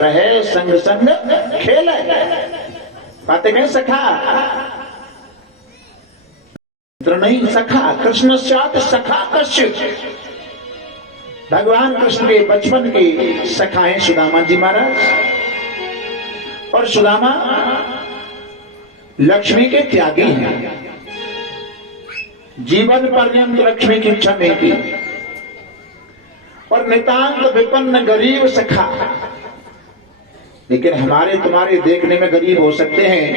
रहे संग संग खेल। बातें कहें सखा मित्र नहीं सखा, कृष्ण साथ सखा कश्चित। भगवान कृष्ण के बचपन के सखा हैं सुदामा जी महाराज, और सुदामा लक्ष्मी के त्यागी हैं। जीवन पर्यंत लक्ष्मी की इच्छा नहीं की, और नितांत विपन्न गरीब सखा। लेकिन हमारे तुम्हारे देखने में गरीब हो सकते हैं।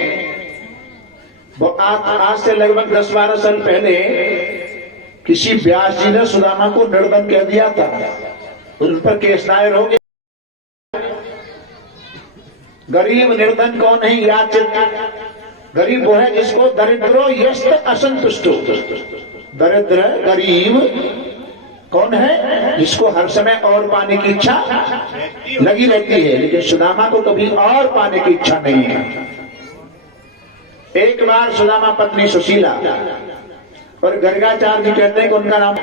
वो आज से लगभग 10-12 साल पहले किसी व्यास जी ने सुदामा को निर्धन कह दिया था, उन पर केस दायर हो गया। गरीब निर्धन कौन है? याचित। गरीब वो है जिसको दरिद्रो यस्त असंतुष्टो। दरिद्र गरीब कौन है? जिसको हर समय और पाने की इच्छा लगी रहती है। लेकिन सुदामा को कभी और पाने की इच्छा नहीं है। एक बार सुदामा पत्नी सुशीला, और गर्गाचार्य जी कहते हैं कि उनका नाम,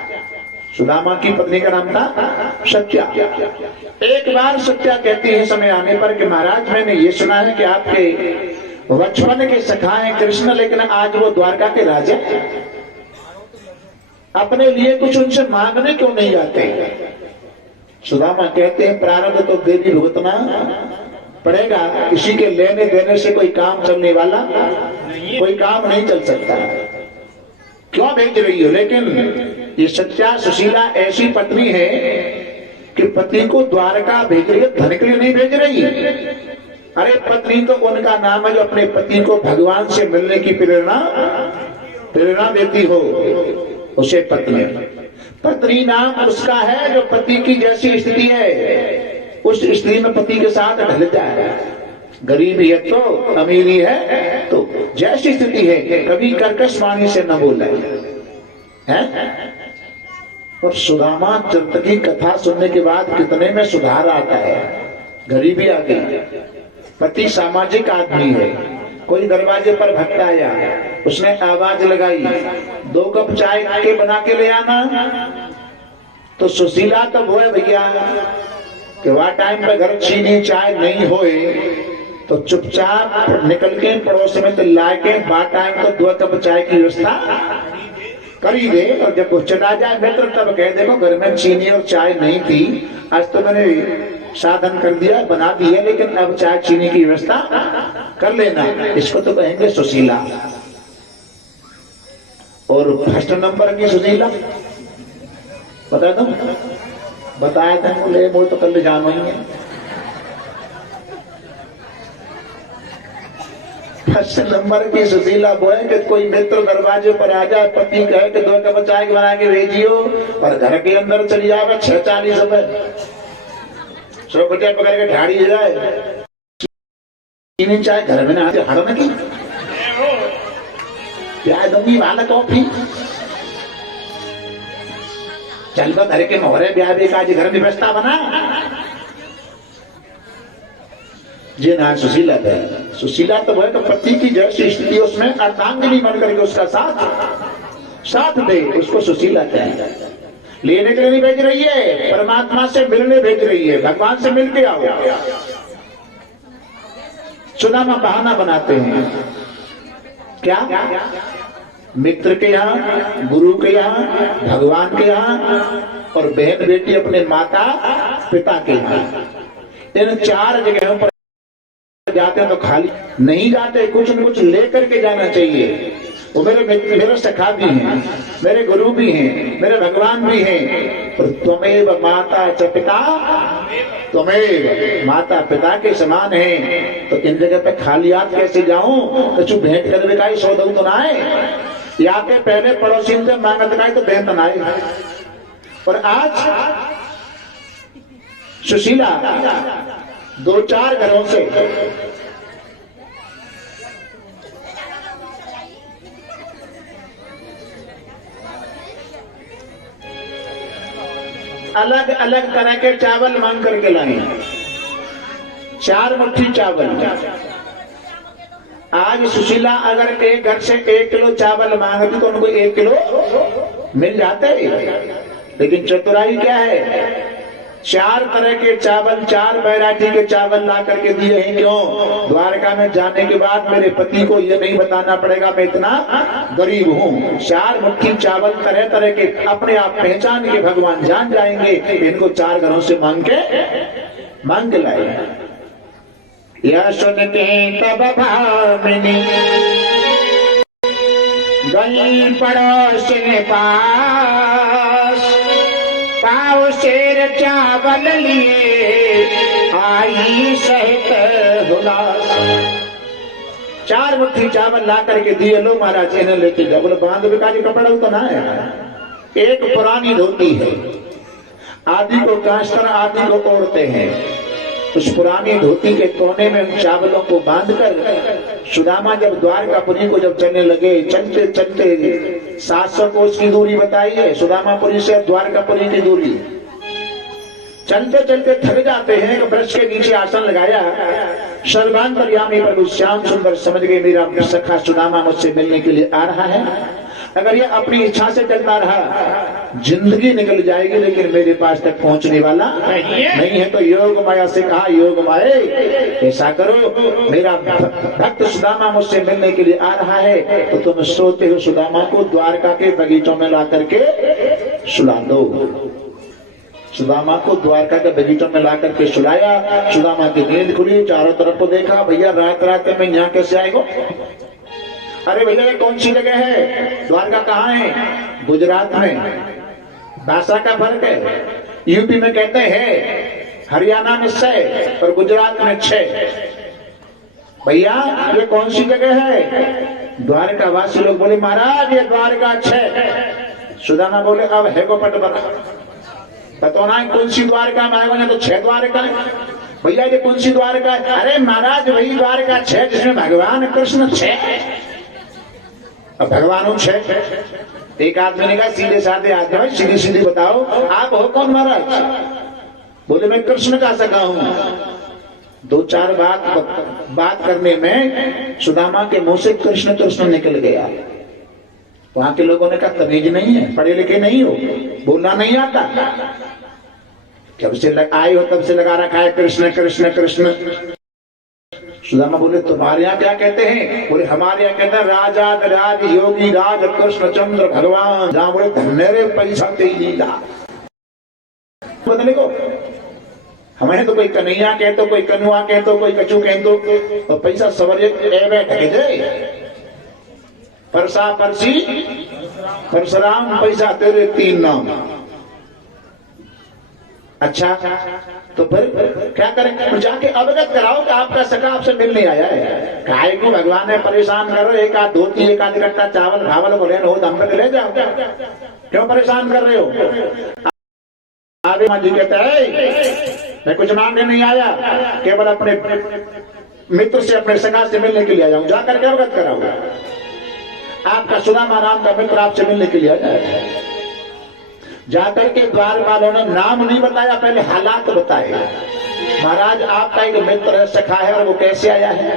सुदामा की पत्नी का नाम था सत्या। एक बार सत्या कहती है समय आने पर कि महाराज मैंने ये सुना है कि आपके बचपन के सखा हैं कृष्ण, लेकिन आज वो द्वारका के राजा, अपने लिए कुछ उनसे मांगने क्यों नहीं जाते? सुदामा कहते हैं प्रारब्ध तो देवी भुगतना पड़ेगा, किसी के लेने देने से कोई काम चलने वाला कोई काम नहीं चल सकता। क्यों भेज रही हो? लेकिन ये सत्या सुशीला ऐसी पत्नी है कि पति को द्वारका भेज रही है, धन के लिए नहीं भेज रही। अरे पत्नी तो उनका नाम है जो अपने पति को भगवान से मिलने की प्रेरणा देती हो, उसे पत्नी। पत्नी नाम उसका है जो पति की जैसी स्थिति है उस स्थिति में पति के साथ ढल जाए। गरीबी है तो, अमीरी है तो, जैसी स्थिति है कभी कर्कश वाणी से न बोले है। और सुदामा चरित्र की कथा सुनने के बाद कितने में सुधार आता है। गरीबी आ गई, पति सामाजिक आदमी है, कोई दरवाजे पर भटकाया, उसने आवाज लगाई 2 कप चाय के बना के ले आना। तो सुशीला तो वो है भैया कि वह टाइम पे घर चीनी चाय नहीं होए तो चुपचाप निकल के पड़ोस में तो ला के बा टाइम तो 2 कप चाय की व्यवस्था करी दे। और जब वो चला जाए मित्र तब कह देखो घर में चीनी और चाय नहीं थी, आज तो मैंने साधन कर दिया, बना दिया, लेकिन अब चाय चीनी की व्यवस्था कर लेना। इसको तो कहेंगे सुशीला। और फर्स्ट नंबर की सुशीला बता दो, बताया था बोले वो तो कल जानो ही है। फर्स्ट नंबर की सुशीला वो है कि कोई मित्र दरवाजे पर आ जाए, पति कहे कि 2 कप चाय बना के भेजियो, और घर के अंदर चली जाए 6:40 रुपए 100 रुपया पकड़ के ढाड़ी जाए, चीनी चाय घर में ना आते हड़न की प्याज दूंगी वाला कॉफी चल घर के मोहरे ब्याह भी का घर में व्यवस्था बना। जी ना सुशीला है। सुशीला तो वो है तो पति की जैसी स्थिति उसमें अर्धांगिनी बन करके उसका साथ दे, उसको सुशीला चाहिए। लेने के लिए नहीं भेज रही है, परमात्मा से मिलने भेज रही है, भगवान से मिल के आओ। सुदामा बहाना बनाते हैं क्या? मित्र के यहाँ, गुरु के यहाँ, भगवान के यहाँ, और बहन बेटी अपने माता पिता के यहाँ। इन 4 जगहों पर जाते हैं तो खाली नहीं जाते, कुछ न कुछ लेकर के जाना चाहिए। वो मेरे सखा भी हैं, मेरे गुरु भी हैं, मेरे भगवान भी हैं। और त्वमेव माता च पिता, त्वमेव माता पिता के समान है। तो इन जगह पे खाली हाथ कैसे जाऊं? कुछ भेंट करने का ही सौदा तो ना है। या के पहले पड़ोसी से मांगत का तो दें तनाए। और आज सुशीला 2-4 घरों से अलग अलग तरह के चावल मांग करके लाए। 4 मुट्ठी चावल। आज सुशीला अगर एक घर से 1 किलो चावल मांगती तो उनको 1 किलो मिल जाते। लेकिन चतुराई क्या है? 4 तरह के चावल, 4 वैरायटी के चावल ला करके दिए हैं। क्यों? द्वारका में जाने के बाद मेरे पति को ये नहीं बताना पड़ेगा मैं इतना गरीब हूँ। 4 मुट्ठी चावल तरह तरह के अपने आप पहचान के भगवान जान जाएंगे। इनको 4 घरों से मांग के लाए। यह सुनते तब भामिनी गई पड़ोस के पास, पाव शेर चावल लिए आई सहित हुलास। 4 मुट्ठी चावल ला करके दिए, लो महाराज इन्हें लेके जाओ। बोले बांध बिकारी कपड़ा तो ना है। एक पुरानी धोती है, आदि को कांस्तर आदि को ओढ़ते हैं। उस पुरानी धोती के कोने में उन चावलों को बांधकर सुदामा जब द्वारकापुरी को जब चलने लगे, चलते चलते 700 कोस की दूरी बताई है सुदामापुरी से द्वारकापुरी की दूरी। चलते चलते थक जाते हैं, वृक्ष के नीचे आसन लगाया। सर्वांतर्यामी प्रभु श्याम सुंदर समझ गए मेरा सखा सुदामा मुझसे मिलने के लिए आ रहा है। अगर ये अपनी इच्छा से चलता रहा जिंदगी निकल जाएगी, लेकिन मेरे पास तक पहुंचने वाला नहीं है। तो योग माया से कहा, योग माए ऐसा करो, मेरा भक्त सुदामा मुझसे मिलने के लिए आ रहा है, तो तुम सोते हो सुदामा को द्वारका के बगीचों में ला करके सुला दो। सुदामा को द्वारका के बगीचों में ला करके सुलाया। सुदामा की नींद खुली, चारों तरफ को देखा, भैया रात रात में यहाँ कैसे आएगा? अरे भैया ये कौन सी जगह है? द्वारका कहाँ है? गुजरात में। भाषा का फर्क है, यूपी में कहते हैं, हरियाणा में 6 और गुजरात में 6। भैया ये कौन सी जगह है? द्वारका वासी लोग बोले महाराज ये द्वारका 6। सुदामा बोले अब है को पट बताना है कौन सी द्वारका में आएगा? तो 6 द्वारका है। भैया ये कौन सी द्वारका है? अरे महाराज वही द्वारका 6 जिसमें भगवान कृष्ण 6। अब भगवान 6। एक आदमी ने कहा सीधे साधे आदमी, सीधी सीधी बताओ आप हो कौन महाराज? बोले मैं कृष्ण का सगा हूं। 2-4 बात करने में सुदामा के मुंह से कृष्ण कृष्ण निकल गया। वहां के लोगों ने कहा तमीज नहीं है, पढ़े लिखे नहीं हो, बोलना नहीं आता। जब से आए हो तब से लगा रखा है कृष्ण कृष्ण कृष्ण। सुदामा बोले तुम्हारे यहाँ क्या कहते हैं? बोले हमारे यहाँ कहते हैं राजा राज योगी राज कृष्ण चंद्र भगवान। जहां बोले धन्य रे पैसा तेरी लीला बदले को। हमें तो कोई कन्हैया कह तो, कोई कनुआ कह तो, कोई कचू कह तो पैसा सवरे परसा परसी परशुराम पैसा तेरे 3 नाम। अच्छा तो फिर क्या करें? जाके अवगत कराओ कि आपका सखा आपसे मिलने आया है। काहे को भगवान ने परेशान करो? एक आध धोती एक आध कट्टा चावल भावल बोले हो दम पे ले जाओ, क्यों परेशान कर रहे हो? आगे मां जी कहता है मैं कुछ मांगने नहीं आया, केवल अपने मित्र से अपने सखा से मिलने के लिए आया हूं। जाकर के अवगत कराओ आपका सुदामा नाम का मित्र आपसे मिलने के लिए आया है। जाकर के द्वार वालों ने नाम नहीं बताया, पहले हालात बताए। महाराज आपका एक मित्र है, सखा है, और वो कैसे आया है?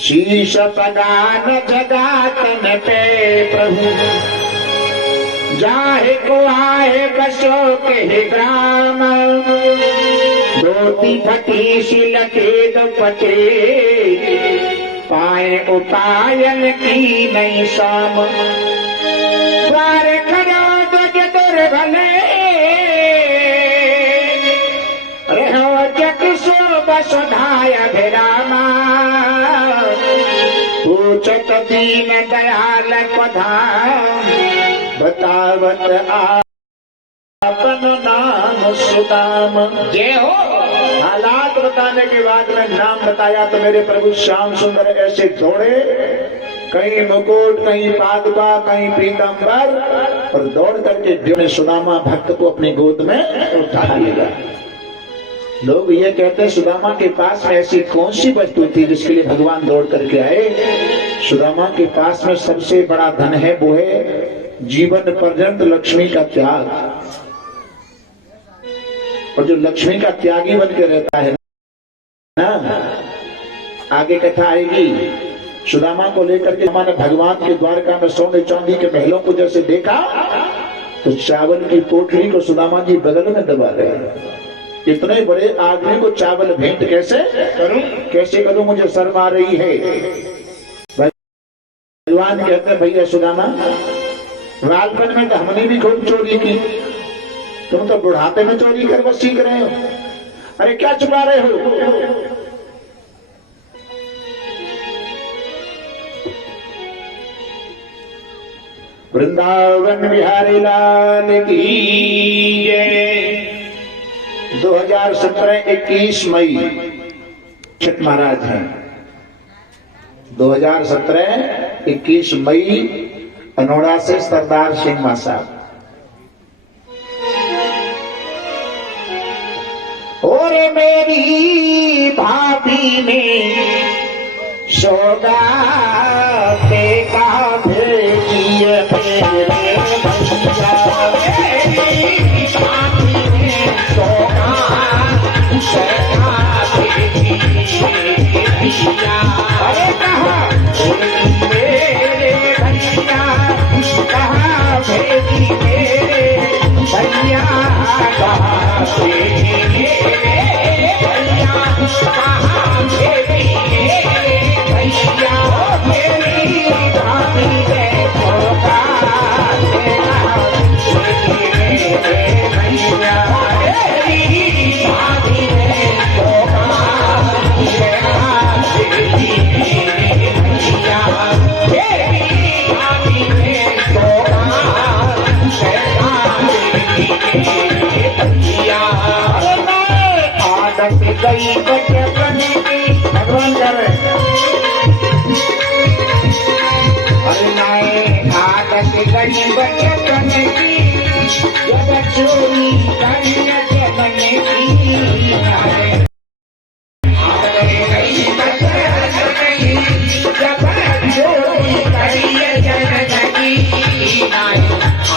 शीश पगान जगातन पे प्रभु जाहे को आए बसो के ग्राम। धोती फटी सिलके दुपटे पाए उपायन की नहीं शाम। द्वार खड़ा भले रहो जग सो बसुधाय भिरामा। पूछत दीन दयाल पधाम बतावत आपन नाम सुदाम। जय हो। हालात बताने के बाद में नाम बताया तो मेरे प्रभु श्याम सुंदर ऐसे दौड़े, कहीं मुकुट, कहीं पादुका, कहीं पीतांबर, और दौड़ करके सुदामा भक्त को अपनी गोद में उठा लिया। लोग ये कहते हैं सुदामा के पास में ऐसी कौन सी वस्तु थी जिसके लिए भगवान दौड़ करके आए? सुदामा के पास में सबसे बड़ा धन है, वो है जीवन पर्यंत लक्ष्मी का त्याग। और जो लक्ष्मी का त्यागी बन के रहता है ना, आगे कथा आएगी। सुदामा को लेकर के हमारे भगवान के द्वारका में सोने चांदी के महलों को जैसे देखा, तो चावल की पोटली को सुदामा जी बगल में दबा रहे। इतने बड़े आदमी को चावल भेंट कैसे करूं, मुझे शर्म आ रही है। भगवान कहते भैया सुदामा, बालपन में तो हमने भी खूब चोरी की, तुम तो बुढ़ापे में चोरी कर बस सीख रहे हो। अरे क्या छुपा रहे हो? वृंदावन बिहारी लाल की जय। 2017 21 मई छठ महाराज हैं। 2017 21 मई अनोड़ा से सरदार सिंह मां साहब। और मेरी भाभी ने सौगाते का भेजिए मेरे भैया, मेरी भाभी ने सौगाते भैया। अरे कहा मेरे भैया, कहा भेजी मेरे भैया, कहा भेजी मेरे भैया, कहा भेजी मेरे भैया। मेरी भाभी ने सौगाते मेरे भैया, मेरी भाभी ने सौगाते भैया, मेरी भाभी ने भैया। आदत गई बचपन की, भगवान कर रहे। अरे नाए आदत गई बचपन की, जब चोरी करी बचपन की। आदत गई बचपन की, जब चोरी करी बचपन की।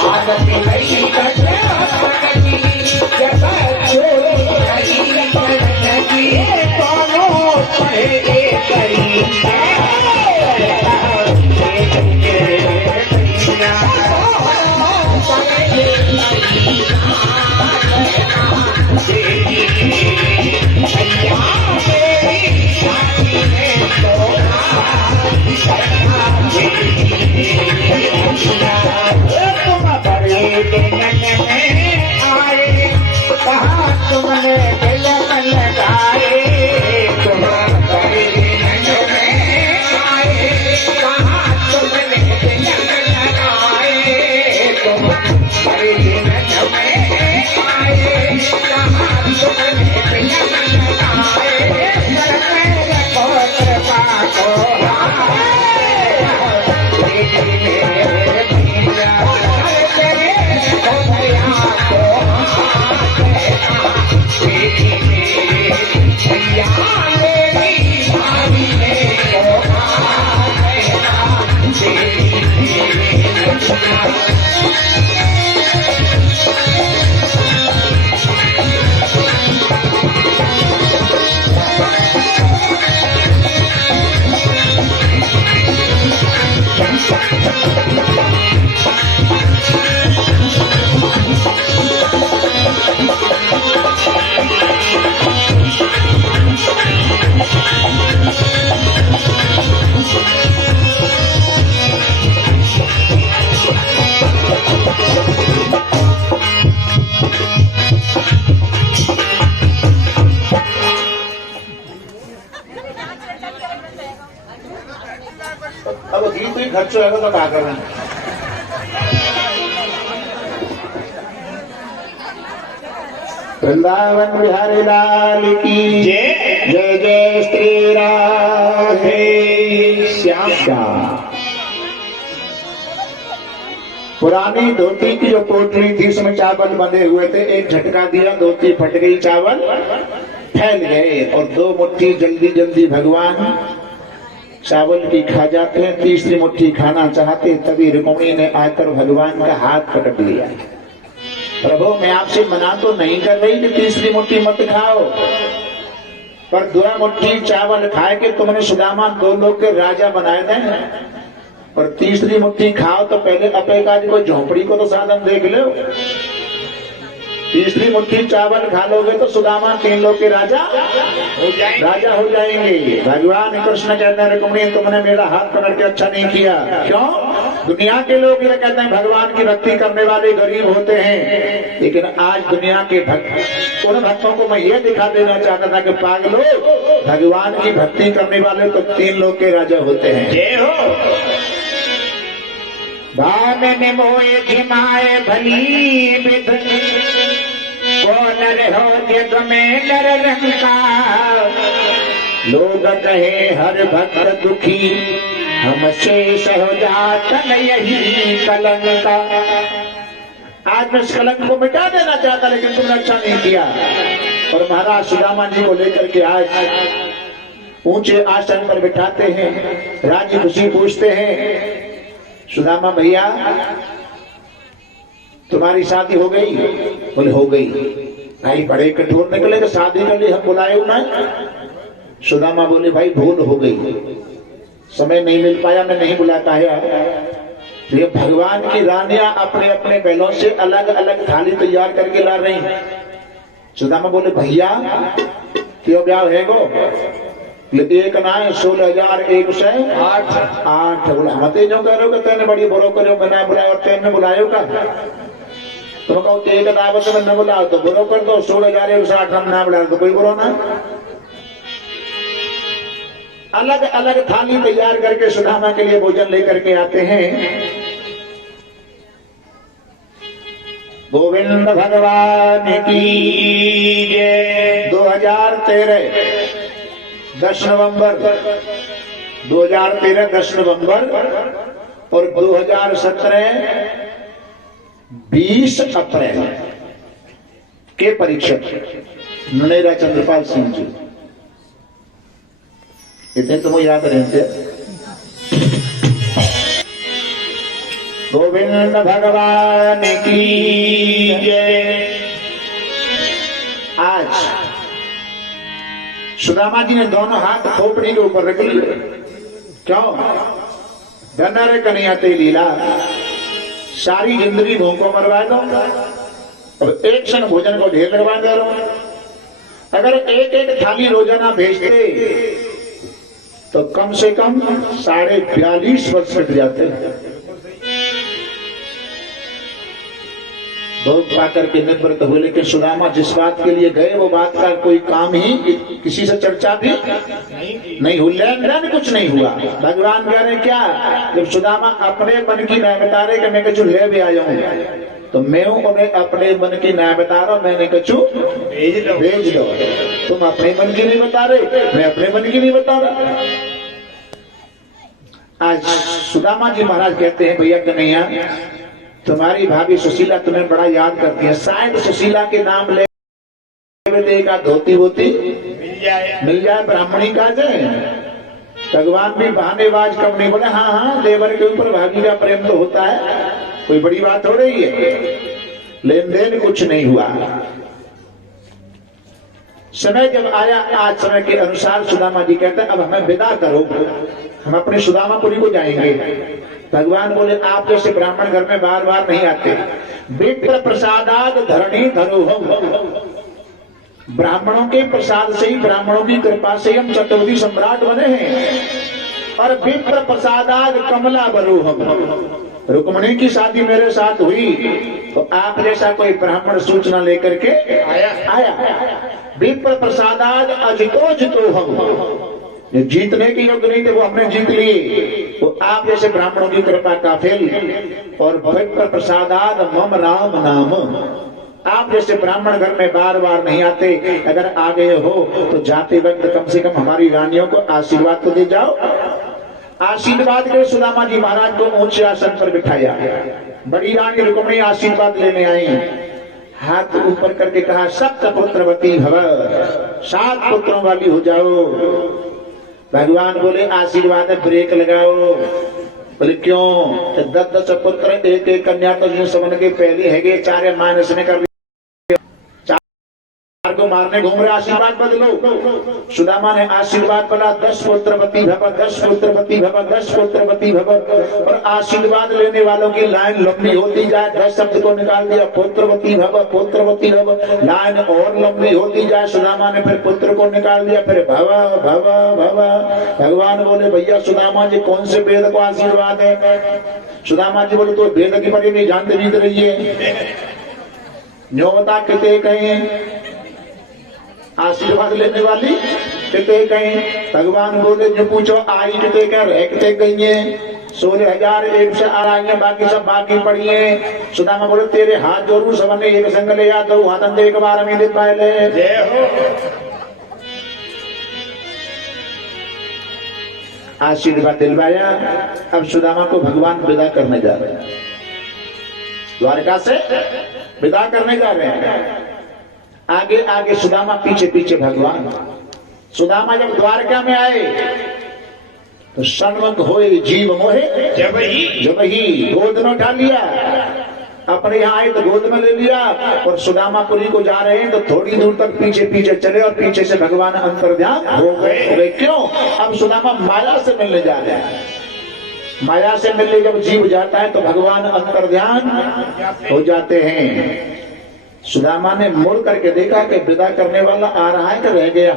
आदत गई बचपन की, जब चोरी करी बचपन की। दोनों पढ़े करी तुमने दिल में लगाए, तुम्हारे दिल में आए, कहा तुमने दिल में लगाए, तुम्हारे दिल में आए, कहा तुमने दिल में लगाए। मेरे पुत्र पाको अब गीत भी खर्च होगा तो क्या करना। वृंदावन बिहारी लाल की जय। जय जय श्री राधे श्याम। पुरानी धोती की जो पोटली थी उसमें चावल बंधे हुए थे, एक झटका दिया, धोती फट गई, चावल फैल गए। और 2 मुट्ठी जल्दी जल्दी भगवान चावल की खा जाते हैं, तीसरी मुट्ठी खाना चाहते, तभी रुक्मिणी ने आकर भगवान का हाथ पकड़ लिया। प्रभु मैं आपसे मना तो नहीं कर रही कि तीसरी मुट्ठी मत खाओ, पर 2 मुट्ठी चावल खाए के तुमने सुदामा 2 लोग के राजा बनाए थे। और तीसरी मुट्ठी खाओ तो पहले अपने का कोई झोंपड़ी को तो साधन देख लो। तीसरी मुट्ठी चावल खा लोगे तो सुदामा 3 लोग के राजा हो जाएंगे। भगवान कृष्ण कहते हैं रुक्मिणी तुमने मेरा हाथ पकड़ के अच्छा नहीं किया। क्यों? दुनिया के लोग ये कहते हैं भगवान की भक्ति करने वाले गरीब होते हैं, लेकिन आज दुनिया के भक्त उन भक्तों को मैं ये दिखा देना चाहता था कि पागलो भगवान की भक्ति करने वाले तो 3 लोग के राजा होते हैं। जय हो। भामने मोए घिमाए भली विध को नर हो जग में नर रंका। लोग कहे हर भक्त दुखी हम शेष हो जातन यही कलंका। आज मैं इस कलंक को मिटा देना चाहता लेकिन तुमने अच्छा नहीं किया। और महाराज सुदामा जी को लेकर के आज ऊंचे आसन पर बिठाते हैं, राजी खुशी पूछते हैं सुदामा भैया तुम्हारी शादी हो गई? बोले हो गई। भाई बड़े कठोर निकले कि शादी के लिए हम बुलाए ना। सुदामा बोले भाई भूल हो गई, समय नहीं मिल पाया, मैं नहीं बुला पाया। ये भगवान की रानियां अपने अपने बैलों से अलग अलग थाली तैयार करके ला रही। सुदामा बोले भैया क्यों ब्याह है गो? एक ना 16,108। बोला हमते जो कह रहे हो तेने बड़ी बोलो करो मैं ना बुलाया और तेने बुलायो का तो कहो एक दावत में न बुलाओ तो बुरो कर दो। 16,108 हम ना बुलाओ तो कोई बुरो ना। अलग अलग थाली तैयार करके सुदामा के लिए भोजन लेकर के आते हैं। गोविंद भगवान की जय। 2013 10 नवंबर 2013 10 नवंबर और 2017 20 अप्रैल के परीक्षक ननेरा चंद्रपाल सिंह जी। इतने तो मुझे याद रहते। गोविंद भगवान की जय। आज सुदामा जी ने दोनों हाथ खोपड़ी के ऊपर रख लिए। क्यों? धनरे कन्हैया ते लीला सारी जिंदगी भूखों मरवा दो और एक क्षण भोजन को ढेर लगवा दे रहा। अगर एक एक थाली रोजाना भेजते तो कम से कम 42.5 वर्ष कट जाते। बहुत पाकर के निवृत्त हुए, लेकिन सुदामा जिस बात के लिए गए वो बात का कोई काम ही किसी से चर्चा भी नहीं हुई, लेन कुछ नहीं हुआ। भगवान कह रहे क्या? जब सुदामा अपने मन की न्याय बता रहे कि मैं कछु ले भी आया हूं तो मैं उन्हें अपने मन की न्याय बता रहा हूं, मैंने कछु भेज दो। तुम अपने मन की नहीं बता रहे, मैं अपने मन की नहीं बता रहा। आज सुदामा जी महाराज कहते हैं भैया कन्हैया तुम्हारी भाभी सुशीला तुम्हें बड़ा याद करती है। शायद सुशीला के नाम ले का धोती होती मिल जाए ब्राह्मणी का जाए। भगवान भी बहानेबाज कम नहीं बोले। हाँ हाँ देवर के ऊपर भाभी का प्रेम तो होता है, कोई बड़ी बात हो रही है। लेन देन कुछ नहीं हुआ। समय जब आया आज समय के अनुसार सुदामा जी कहते हैं अब हमें विदा करो, हम अपने सुदामापुरी को जाएंगे। भगवान बोले आप जैसे ब्राह्मण घर में बार बार नहीं आते। विप्र प्रसादाद धरणी धरोहम। ब्राह्मणों के प्रसाद से ही, ब्राह्मणों की कृपा से हम चतुर्थी सम्राट बने हैं। और विप्र प्रसादाद कमला बरोहम। रुक्मिणी की शादी मेरे साथ हुई तो आप जैसा कोई ब्राह्मण सूचना लेकर के आया। विप्र प्रसादाद अजितो जितो हम। जीतने की योग्य नहीं थे वो हमने जीत लिए। वो आप जैसे ब्राह्मणों की कृपा का फल। और विप्र प्रसादाद मम राम नाम। आप जैसे ब्राह्मण घर में बार बार नहीं आते, अगर आ गए हो तो जाते वक्त कम से कम हमारी रानियों को आशीर्वाद तो दे जाओ। आशीर्वाद के सुदामा जी महाराज को ऊंचे आसन पर बिठाया। बड़ी रानी रुक्मिणी आशीर्वाद लेने आई, हाथ ऊपर करके कहा सप्त पुत्रवती भव, 7 पुत्रों वाली हो जाओ। भगवान बोले आशीर्वाद है ब्रेक लगाओ। बोले क्यों? 10 पुत्र 1 कन्या तो समझ के पहले है 4 मानस ने कर 4 हमारे को मारने घूम रहे, आशीर्वाद बदलो। सुदामा ने आशीर्वाद बोला 10 पुत्रवती भव, 10 पुत्रवती भव, 10 पुत्रवती भव। और आशीर्वाद लेने वालों की लाइन लंबी होती जाए। 10 शब्द को निकाल दिया, पुत्रवती भव, पुत्रवती भव। लाइन और लंबी होती जाए। सुदामा ने फिर पुत्र को निकाल दिया, फिर भव भव भव। भगवान बोले भैया सुदामा जी कौन से वेद को आशीर्वाद है? सुदामा जी बोले तो वेद की परी नहीं जानते बीत रही है। न्योता कितने कहें आशीर्वाद लेने वाली, कितने कहें? भगवान बोले जो पूछो आई कितने कह रहे कितने कहिए 16,001 से आ रही है, बाकी सब बाकी पड़ी है। सुदामा बोले तेरे हाथ जोड़ू सबने एक संग ले या दो हाथन एक बार में पहले जय हो। आशीर्वाद दिलवाया। अब सुदामा को भगवान विदा करने जा रहे हैं, द्वारका से विदा करने जा रहे हैं। आगे आगे सुदामा, पीछे पीछे भगवान। सुदामा जब द्वारका में आए तो सन्मुख होए जीव मोहे जब ही गोद में उठा लिया। अपने यहाँ आए तो गोद में ले लिया। और सुदामापुरी को जा रहे हैं तो थोड़ी दूर तक पीछे पीछे चले और पीछे से भगवान अंतर्ध्यान हो गए। क्यों? अब सुदामा माया से मिलने जा रहे हैं। माया से मिलने जब जीव जाता है तो भगवान अंतर्ध्यान हो जाते हैं। सुदामा ने मुड़ करके देखा कि विदा करने वाला आ रहा है कि रह गया।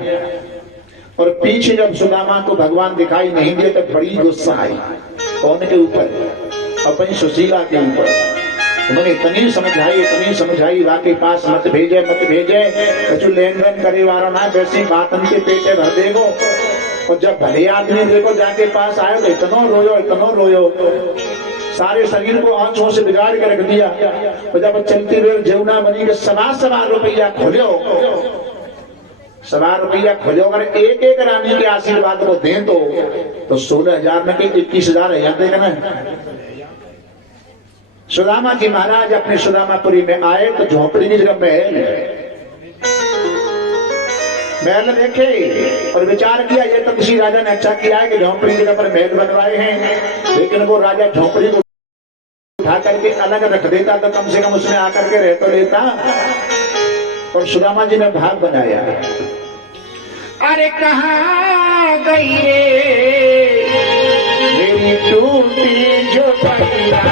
और पीछे जब सुदामा को भगवान दिखाई नहीं दिए तो बड़ी गुस्सा आई। कौन के ऊपर? अपनी सुशीला के ऊपर। उन्होंने इतनी समझाई वाकई पास मत भेजे कछु लेन देन करे वाला ना, वैसी बात उनके पेटे भर देगो। और जब भले आदमी देखो जाके पास आयो तो इतनो रोयो सारे शरीर को आंखों से बिगाड़ के रख दिया। और जब चलती हुए जमुना बनी के 1.25 रुपया खोलो, 1.25 रुपया खोलो। अगर एक एक रानी के आशीर्वाद को दें तो 16,000 में 21,000 है जाते ना। सुदामा जी महाराज अपने सुदामापुरी में आए तो झोपड़ी की जगह महल देखे और विचार किया ये तो किसी राजा ने अच्छा किया है कि झोपड़ी जगह पर महल बनवाए हैं। लेकिन वो राजा झोपड़ी को उठा करके अलग रख देता तो कम से कम उसमें आकर के रह तो लेता। और सुदामा जी ने भाग बनाया। अरे कहाँ गई रे मेरी टूटी झोपड़िया,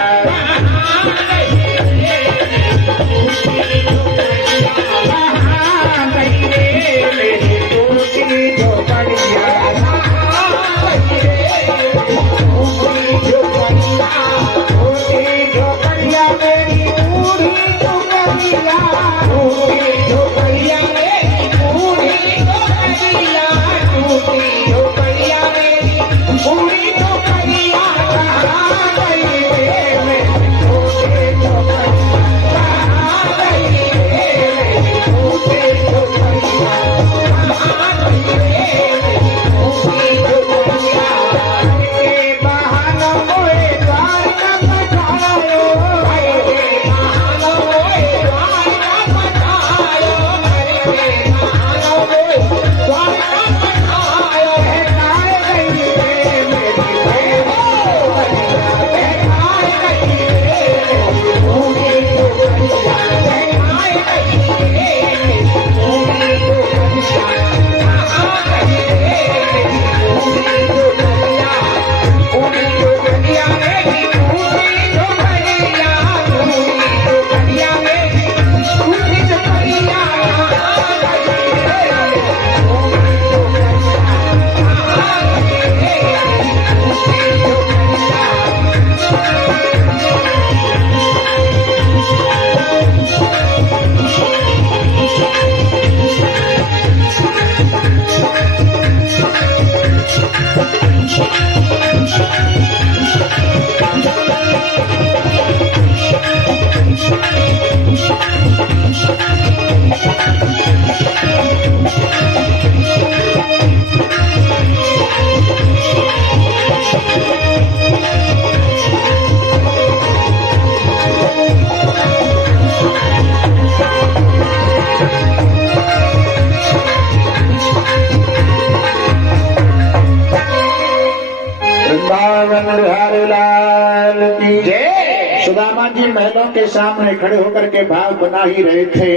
सुदामा जी महलों के सामने खड़े होकर के भाव बना ही रहे थे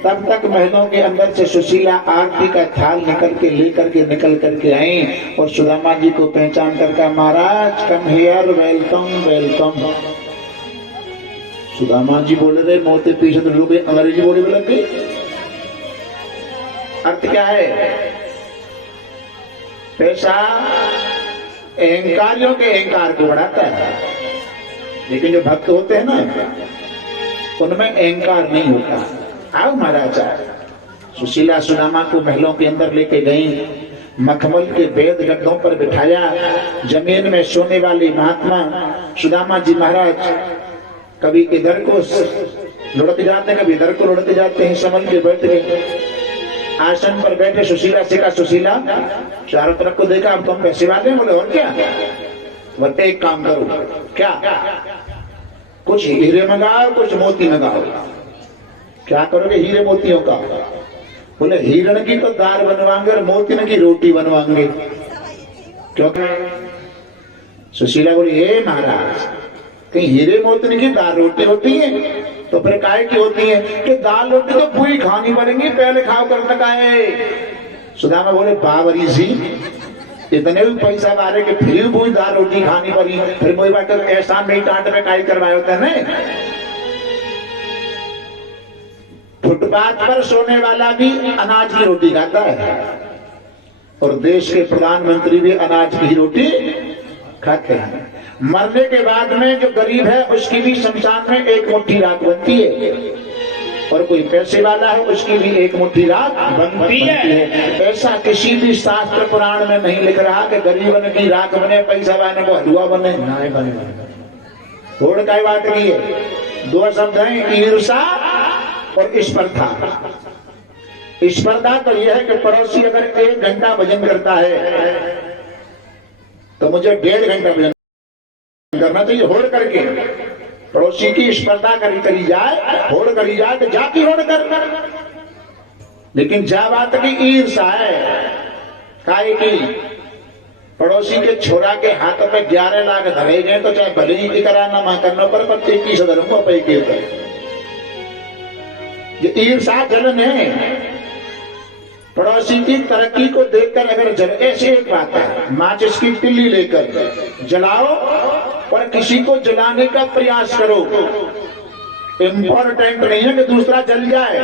तब तक महलों के अंदर से सुशीला आरती का थाल निकल करके आई और सुदामा जी को पहचान करके, महाराज come here, welcome welcome. Sudama ji बोले रहे, मोते पीछे तो लोग अंग्रेजी बोले लग गई। अर्थ क्या है? पैसा अहंकारियों के अहंकार को बढ़ाता है, लेकिन जो भक्त होते हैं ना, उनमें अहंकार नहीं होता। आओ महाराज। सुशीला सुदामा को महलों के अंदर लेके गई, मखमल के वेद गद्दों पर बिठाया, जमीन में सोने वाली महात्मा सुदामा जी महाराज कभी इधर को लुढ़क जाते हैं, कभी इधर को लुढ़क जाते हैं, संभल के बैठ गए। आसन पर बैठे सुशीला से कहा, सुशीला चारों तरफ को देखा, अब तुम पैसे वाले? बोले और क्या? बोलते एक काम करो। क्या? कुछ हीरे मंगाओ, कुछ मोती मंगाओ। क्या करोगे हीरे मोतियों का? बोले हिरण की तो दाल बनवाएंगे और मोतिन की रोटी बनवाएंगे। क्योंकि सुशीला बोली, हे महाराज, कहीं हीरे मोतिन की दाल रोटी होती है? तो फिर काय की होती है? कि दाल रोटी तो पूरी खानी पड़ेगी, पहले खाओ कर तक आए। सुदामा बोले, बाबरी जी, इतने भी पैसा मारे कि फिर भी दाल रोटी खानी पड़ी, फिर कोई बात ऐसा नहीं टाट में काय करवाए होता है। फुटपाथ पर सोने वाला भी अनाज की रोटी खाता है और देश के प्रधानमंत्री भी अनाज की रोटी खाते हैं। मरने के बाद में जो गरीब है उसकी भी शमशान में एक मुट्ठी राख बनती है, और कोई पैसे वाला है उसकी भी एक मुट्ठी राख बनती है। ऐसा किसी भी शास्त्र पुराण में नहीं लिख रहा कि गरीबन की राख बने, पैसा वाले को हलवा बने। थोड़ का बात की है। दो शब्द हैं, ईर्षा और स्पर्धा। स्पर्धा तो यह है कि पड़ोसी अगर 1 घंटा भजन करता है तो मुझे 1.5 घंटा भजन करना चाहिए, होड़ करके। पड़ोसी की स्पर्धा करी जाए, होड़ करी जाए तो जाती होड़ कर। लेकिन जा बात की ईर्षा है, काहे की पड़ोसी के छोरा के हाथ पे 11 लाख धरे गए तो चाहे भले ही कराना मां करना पर 21 धरूंगा पैके ऊपर। ये ईर्षा जलन है। पड़ोसी की तरक्की को देखकर अगर जल, ऐसे एक बात है, माचिस की तिल्ली लेकर जलाओ और किसी को जलाने का प्रयास करो। इम्पोर्टेंट नहीं है कि दूसरा जल जाए,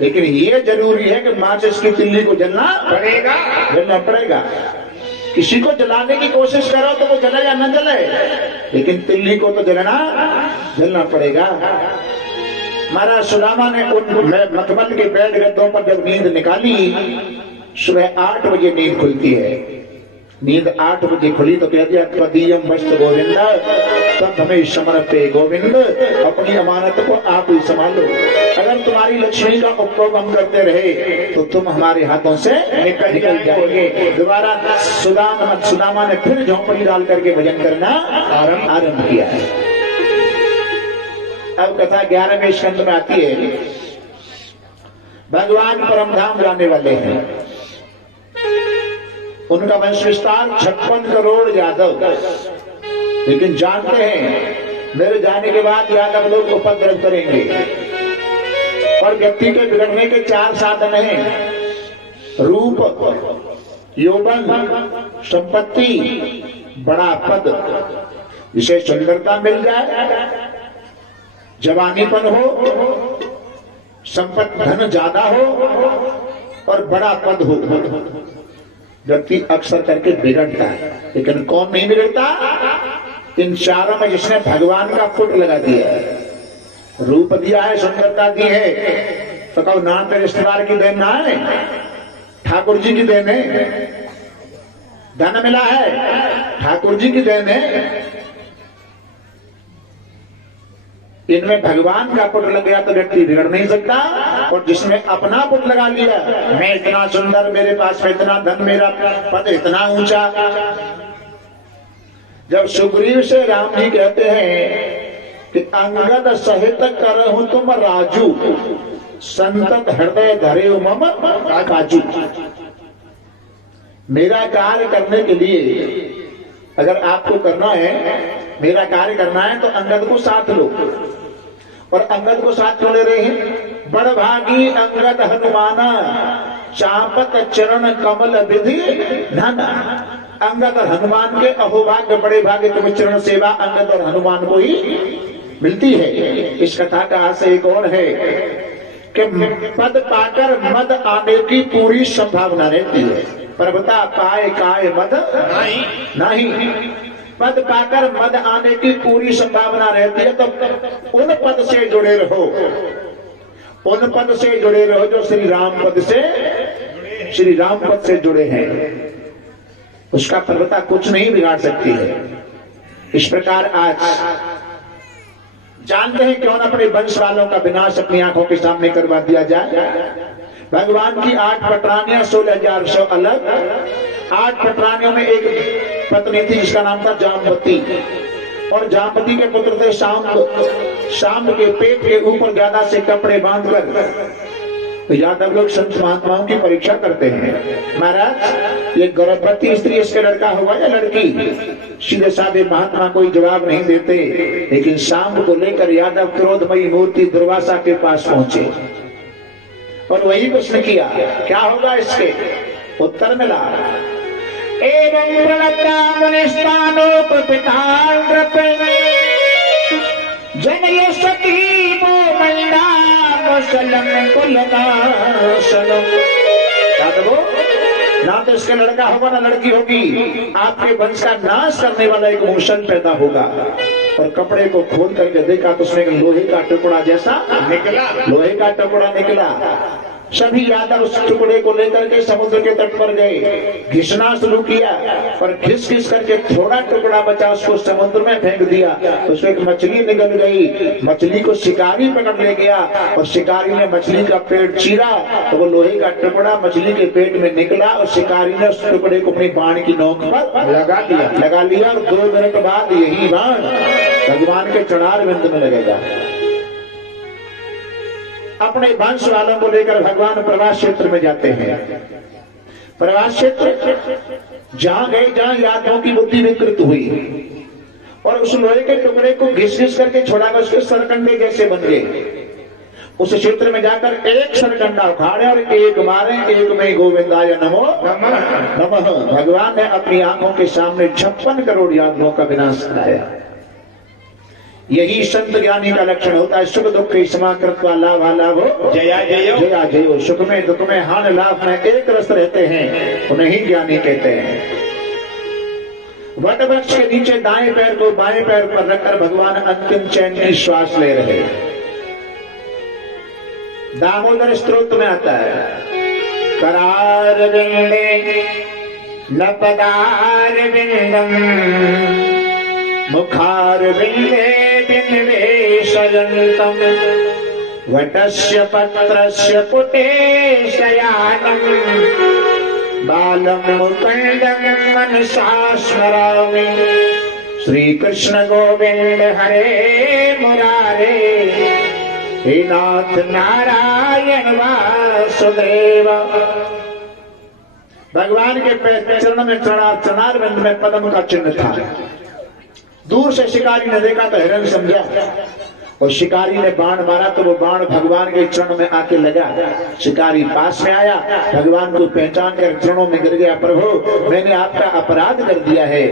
लेकिन ये जरूरी है कि माचिस की तिल्ली को जलना पड़ेगा। किसी को जलाने की कोशिश करो तो वो जले या न जले, लेकिन तिल्ली को तो जलना पड़ेगा। महाराज सुदामा ने उन मखमल के बेड गद्दों पर जब नींद निकाली, सुबह 8 बजे नींद खुलती है। नींद 8 बजे खुली तो कह दिया, त्वदीयम वस्तु गोविंद तब हमें समर्पे गोविंद, अपनी अमानत को आप ही संभालो। अगर तुम्हारी लक्ष्मी का उपयोग हम करते रहे तो तुम हमारे हाथों से निकल जाओगे। दोबारा सुदामा ने फिर झोंपड़ी डाल करके भजन करना आरंभ किया है। अब कथा 11वें स्कंद में आती है। भगवान परमधाम जाने वाले हैं, उनका वंश विस्तार 56 करोड़ यादव। लेकिन जानते हैं मेरे जाने के बाद यादव लोग उपद्रव करेंगे, और व्यक्ति के बिगड़ने के 4 साधन हैं, रूप, यौवन, संपत्ति, बड़ा पद। जिसे सुंदरता मिल जाए, जवानीपन हो, संपत्ति धन ज्यादा हो और बड़ा पद हो, व्यक्ति अक्सर करके बिगड़ता है। लेकिन कौन नहीं बिगड़ता? इन चारों में जिसने भगवान का पुट लगा दिया है, रूप दिया है, सुंदरता दी है, तो कहो नाम पे रिश्तेदार की देन ना है, ठाकुर जी की देन है। धन मिला है, ठाकुर जी की देन है। इनमें भगवान का पुट लग गया तो व्यक्ति बिगड़ नहीं सकता। और जिसने अपना पुट लगा लिया, मैं इतना सुंदर, मेरे पास में इतना धन, मेरा पद इतना ऊंचा। जब सुग्रीव से राम जी कहते हैं कि अंगद सहित करहु तुम राजू, संतत हृदय धरे मम काजू। मेरा कार्य करने के लिए अगर आपको करना है, मेरा कार्य करना है, तो अंगद को साथ लो। और अंगद को साथ क्यों ले रहे हैं? बड़भागी अंगद हनुमाना, चापत चरण कमल विधि धन। अंगद और हनुमान के अहोभाग्य, बड़े भाग्य तुम्हें चरण सेवा अंगद और हनुमान को ही मिलती है। इस कथा का आशय एक और है कि पद पाकर मद आने की पूरी संभावना रहती है। प्रभुता पाए काय मद नहीं, पद पाकर मद आने की पूरी संभावना रहती है। तो उन पद से जुड़े रहो, उन पद से जुड़े रहो जो श्री राम पद से जुड़े हैं। उसका प्रभुता कुछ नहीं बिगाड़ सकती है। इस प्रकार आज जानते हैं क्यों न अपने वंश वालों का विनाश अपनी आंखों के सामने करवा दिया जाए। भगवान की 8 पटरानियां 16,100 अलग। 8 पटरानियों में एक पत्नी थी जिसका नाम था जामवती, और जामवती के पुत्र थे शाम के पेट के ऊपर ज्यादा से कपड़े बांधकर तो यादव लोग संत महात्माओं की परीक्षा करते हैं। महाराज, ये गर्भवती स्त्री इसका लड़का हुआ या लड़की? सीधे साधे महात्मा कोई जवाब नहीं देते। लेकिन शाम को लेकर यादव क्रोधमयी मूर्ति दुर्वासा के पास पहुंचे और वही प्रश्न किया, क्या होगा इसके? उत्तर मिला, एवं ना तो इसका लड़का होगा ना लड़की होगी। आपके वंश का नाश करने वाला एक मूषण पैदा होगा। और कपड़े को खोल करके देखा तो उसमें लोहे का टुकड़ा जैसा निकला, लोहे का टुकड़ा निकला। सभी यादव उस टुकड़े को लेकर के समुद्र के तट पर गए, घिसना शुरू किया और घिस घिस करके थोड़ा टुकड़ा बचा उसको समुद्र में फेंक दिया। उसमें एक मछली निकल गई, मछली को शिकारी पकड़ ले गया और शिकारी ने मछली का पेट चीरा तो वो लोहे का टुकड़ा मछली के पेट में निकला और शिकारी ने उस टुकड़े को अपनी बाण की नोक पर लगा लिया और 2 मिनट बाद यही बाण भगवान के चढ़ार बिंद में लगेगा। अपने वंश वालों को लेकर भगवान प्रवास क्षेत्र में जाते हैं। प्रवास क्षेत्र जहां गए जहां यादवों की बुद्धि विकृत हुई और उस लोहे के टुकड़े को घिस घिस करके छोड़ा कर उसके सरकंडे जैसे बन गए। उस क्षेत्र में जाकर एक सरकंडा उखाड़े और एक मारे, एक में गोविंदाय नमो नमः। भगवान ने अपनी आंखों के सामने 56 करोड़ यादवों का विनाश कराया। यही संत ज्ञानी का लक्षण होता है। सुख दुख के समाकृत्वा लाभा लाभो जया जयो जया जयो। सुख में दुख में हानि लाभ में एक रस रहते हैं, उन्हें ही ज्ञानी कहते हैं। वट वृक्ष के नीचे दाएं पैर को बाएं पैर पर रखकर भगवान अंतिम चैन की श्वास ले रहे। दामोदर स्तोत्र में आता है, करार बिंदे लपदार बिंदम मुखार बिंदे बिन्वेशयन्तम वटस्य पत्रस्य पुटे शयानम बालम मुकुंदम मनसा स्मरामि। श्री कृष्ण गोविंद हरे मुरारे, हे नाथ नारायण वासुदेव। भगवान के चरण में चरणार बिंद में पद्म का चिन्ह था। दूर से शिकारी ने देखा तो हिरण समझा और शिकारी ने बाण मारा तो वो बाण भगवान के चरण में आके लगा। शिकारी पास में आया, भगवान को पहचान कर चरणों में गिर गया, प्रभु मैंने आपका अपराध कर दिया है।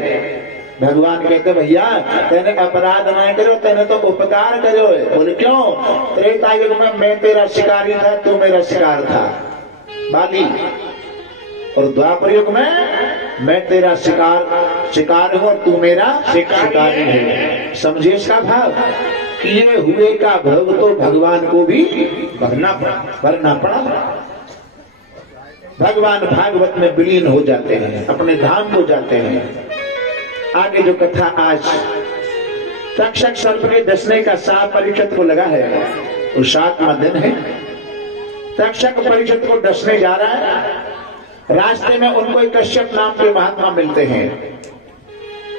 भगवान कहते, भैया तेने अपराध ना करो, तेने तो उपकार करो। बोले क्यों? त्रेता युग में मैं तेरा शिकारी था, तू मेरा शिकार था बाली, और द्वापर युग में मैं तेरा शिकार हूं और तू मेरा शिकारी है। समझे इसका भाव? किए हुए का भोग तो भगवान को भी भरना पड़ा। भगवान भागवत में विलीन हो जाते हैं, अपने धाम को जाते हैं। आगे जो कथा आज तक्षक सर्प के डसने का साप परीक्षित को लगा है, वो 7वां दिन है। तक्षक परीक्षित को डसने जा रहा है। रास्ते में उनको एक कश्यप नाम के महात्मा मिलते हैं।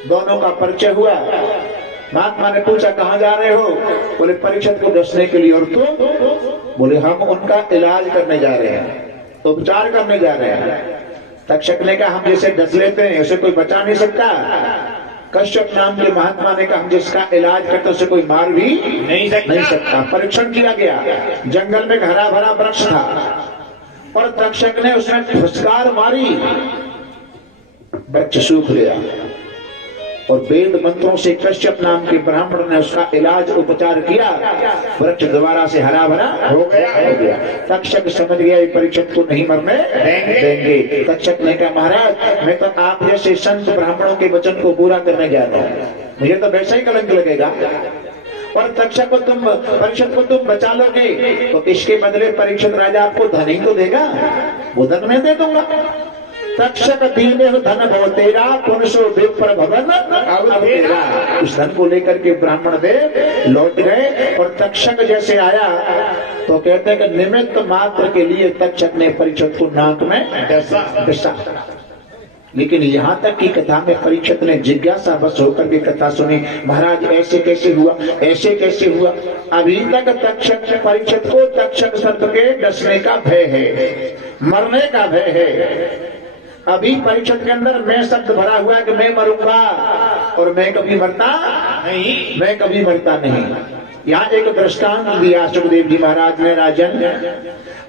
दोनों का परिचय हुआ। महात्मा ने पूछा, कहां जा रहे हो? बोले परीक्षित को डसने के लिए। और तुम? बोले हम उनका इलाज करने जा रहे हैं, उपचार करने जा रहे हैं। तक्षक ने कहा, हम जैसे डस लेते हैं उसे कोई बचा नहीं सकता। कश्यप नाम के महात्मा ने कहा हम जिसका इलाज करते उसे कोई मार भी नहीं सकता। परीक्षण किया गया, जंगल में हरा भरा वृक्ष था और तक्षक ने उसमें फुसकार मारी, वृक्ष सूख गया और वेद मंत्रों से कश्यप नाम के ब्राह्मण ने उसका इलाज उपचार किया, वृक्ष दोबारा से हरा भरा हो गया। तक्षक समझ गया ये परीक्षक को नहीं मरने देंगे। तक्षक ने कहा महाराज मैं तो आप जैसे संत ब्राह्मणों के वचन को पूरा करने जा रहा हूँ, मुझे तो वैसा ही कलंक लगेगा और तक्षक को परीक्षित को तुम बचा लोगे तो इसके बदले परीक्षित राजा आपको धन ही तो देगा, वो धन मैं दे दूंगा। तक्षक दीन धन भव तेरा पुनसो विप्र भवन अवतेरा। उस धन को लेकर के ब्राह्मण देव लौट गए और तक्षक जैसे आया तो कहते हैं कि निमित्त मात्र के लिए तक्षक ने परीक्षित को नाक में डसा। लेकिन यहाँ तक की कथा में परीक्षित ने जिज्ञासा बस होकर के कथा सुनी, महाराज ऐसे कैसे हुआ, ऐसे कैसे हुआ। अभी तक तक्षक परीक्षित को तक्षक सर्प के डसने का भय है, मरने का भय है। अभी परीक्षित के अंदर मैं शब्द भरा हुआ है कि मैं मरूंगा और मैं कभी मरता नहीं। यहाँ एक दृष्टांत दिया सुखदेव जी महाराज ने, राजन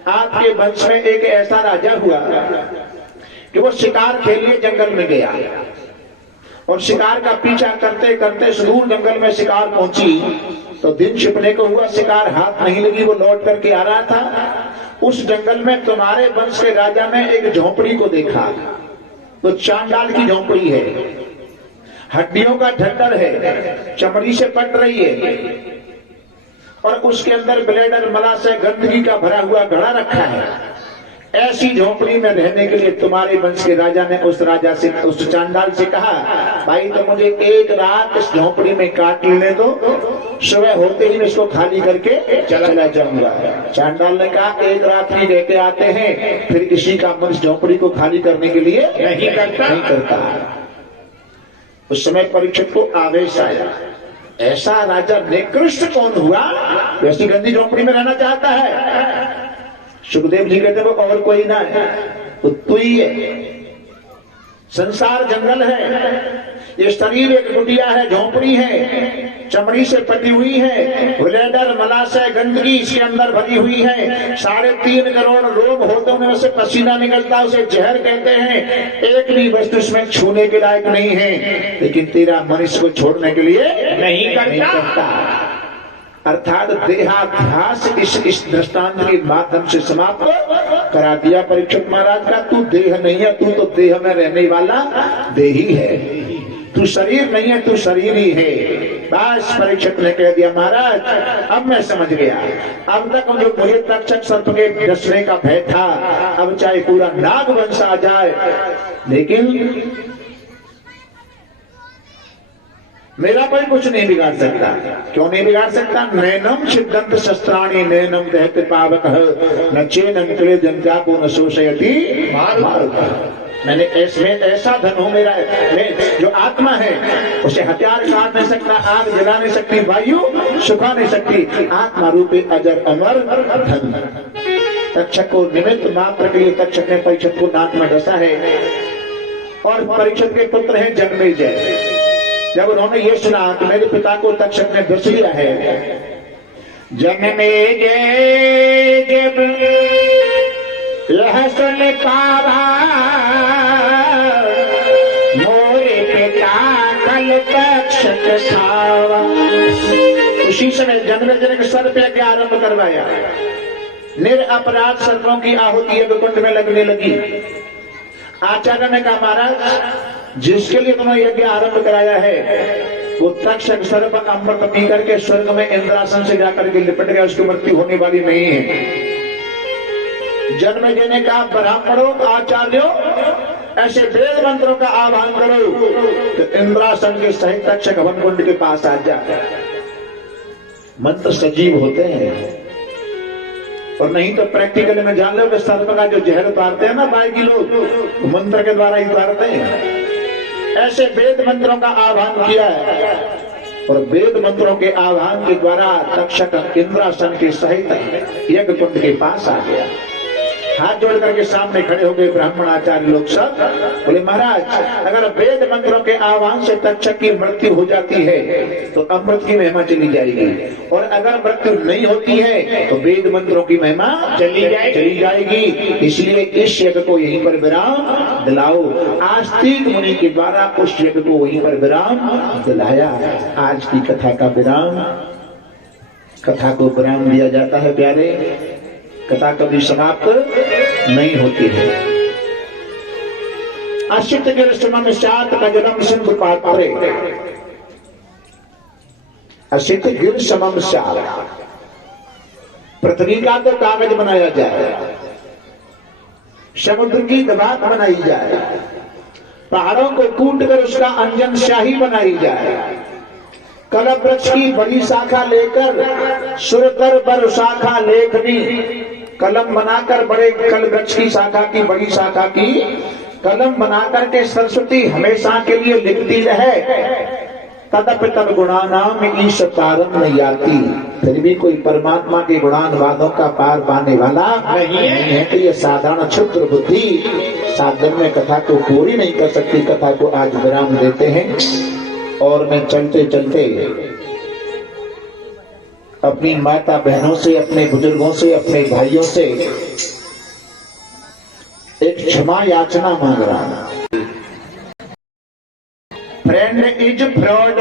आपके वंश में एक ऐसा राजा हुआ कि वो शिकार के लिए जंगल में गया और शिकार का पीछा करते करते सुदूर जंगल में शिकार पहुंची तो दिन छिपने को हुआ, शिकार हाथ नहीं लगी, वो लौट करके आ रहा था। उस जंगल में तुम्हारे वंश के राजा ने एक झोपड़ी को देखा, तो चांडाल की झोपड़ी है, हड्डियों का ढट्टर है, चमड़ी से पट रही है और उसके अंदर ब्लेडर मला से गंदगी का भरा हुआ घड़ा रखा है। ऐसी झोपड़ी में रहने के लिए तुम्हारे वंश के राजा ने उस राजा से, उस चांडाल से कहा भाई तो मुझे एक रात इस झोपड़ी में काट लेने दो, सुबह होते ही मैं इसको खाली करके चला जाऊंगा। चांडाल ने कहा एक रात ही रहते आते हैं, फिर किसी का मन इस झोपड़ी को खाली करने के लिए नहीं करता। उस समय परीक्षित को आवेश आया, ऐसा राजा निकृष्ट कौन हुआ वैसी गंदी झोपड़ी में रहना चाहता है। सुखदेव जी कहते वो और कोई ना है, तो तू ही है। संसार जंगल है, ये शरीर एक कुटिया है, झोपड़ी है, चमड़ी से पटी हुई है, ब्लेडर मला से गंदगी इसके अंदर भरी हुई है, 3.5 करोड़ रोग होते उनमें से पसीना निकलता, उसे जहर कहते हैं, एक भी वस्तु इसमें छूने के लायक नहीं है, लेकिन तेरा मन इसको छोड़ने के लिए नहीं करता। अर्थात देहाध्यास इस दृष्टांत के माध्यम से समाप्त करा दिया परीक्षित महाराज का। तू देह नहीं है, तू तो देह में रहने वाला देही है, तू शरीर नहीं है, तू शरीर ही है। बस परीक्षित ने कह दिया महाराज अब मैं समझ गया, अब तक जो मुझे तक्षक सर्प के डसने का भय था, अब चाहे पूरा नाग वंश आ जाए लेकिन मेरा कोई कुछ नहीं बिगाड़ सकता। क्यों नहीं बिगाड़ सकता? नैनम छिदंत शस्त्राणी नैनम दहते पावक न चेनम क्ले जनता को न शोषयति मैंने ऐसा धन हो मेरा जो आत्मा है, उसे हथियार काट नहीं सकता, आग जला नहीं सकती, वायु सुखा नहीं सकती, आत्मा रूपी अजर अमर धन। तक्षक को निमित्त मात्र के लिए तक्षक ने परीक्षित को नाक में डसा है और परीक्षित के पुत्र हैं जन्मेजय। जब उन्होंने ये सुना कि मेरे पिता को तक्षक ने डस लिया है, जन्मेजय जब यह सुन पावा मोरे पिता कल तक्षक खावा। उसी समय जन्मेजय ने सर पे के आरंभ करवाया, निरपराध सर्पों की आहुति कुंड में लगने लगी। आचार्य ने कहा महाराज जिसके लिए तुमने यज्ञ आरंभ कराया है वो तक्षक सर्प अमृत पी करके स्वर्ग में इंद्रासन से जाकर के लिपट गया, उसकी मृत्यु होने वाली नहीं है। जन्मेजय ने कहा ब्राह्मणों आचार्यों ऐसे वेद मंत्रों का आह्वान करो कि इंद्रासन के सहित तक्षक हवन कुंड के पास आ जाए। मंत्र सजीव होते हैं और नहीं तो प्रैक्टिकली में जान लो कि सर्प का जो जहर उतारते हैं ना बाकी लोग, मंत्र के द्वारा ही उतारते हैं। ऐसे वेद मंत्रों का आह्वान किया है और वेद मंत्रों के आह्वान के द्वारा तक्षक इंद्रासन के सहित यज्ञ कुंड के पास आ गया। हाथ जोड़ करके सामने खड़े हो गए ब्राह्मण आचार्य लोग सब। बोले महाराज अगर वेद मंत्रों के आह्वान से तक्षक की मृत्यु हो जाती है तो अमृत की महिमा चली जाएगी, और अगर मृत्यु नहीं होती है तो वेद मंत्रों की महिमा चली जाएगी। इसलिए इस यज्ञ को यहीं पर विराम दिलाओ। आस्तिक मुनि के द्वारा उस यज्ञ को वहीं पर विराम दिलाया। आज की कथा का विराम, कथा को विराम दिया जाता है प्यारे, कथा कभी समाप्त नहीं होती है। अशित गिरसमम स्यात् कजलम सिंधु पात्रे, अशित गिरसमम स्यात्, पृथ्वी का तो कागज बनाया जाए, समुद्र की दबात बनाई जाए, पहाड़ों को कूट कर उसका अंजन स्याही बनाई जाए, कलम वृक्ष की बड़ी शाखा लेकर सुरतर पर शाखा लेखनी, कलम बनाकर बड़े कल वृक्ष की शाखा की बड़ी शाखा की कलम बनाकर के सरस्वती हमेशा के लिए लिखती रहे। तदप तद गुणानाम ईश पारम नहीं आती, फिर भी कोई परमात्मा के गुणानुवादों का पार पाने वाला नहीं है। कि ये साधारण क्षुद्र बुद्धि 7 दिन में कथा को पूरी नहीं कर सकती। कथा को आज विराम देते हैं और मैं चलते चलते अपनी माता बहनों से, अपने बुजुर्गों से, अपने भाइयों से एक क्षमा याचना मांग रहा हूं। Friend is fraud,